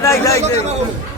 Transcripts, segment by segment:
ভাই ভাই ভাই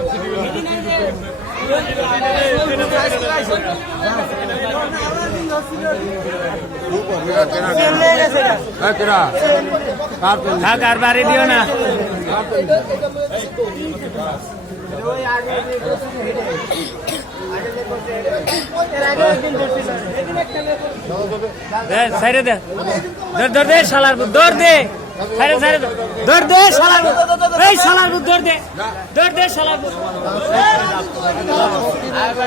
কার দিও না সাইরে দে দর দে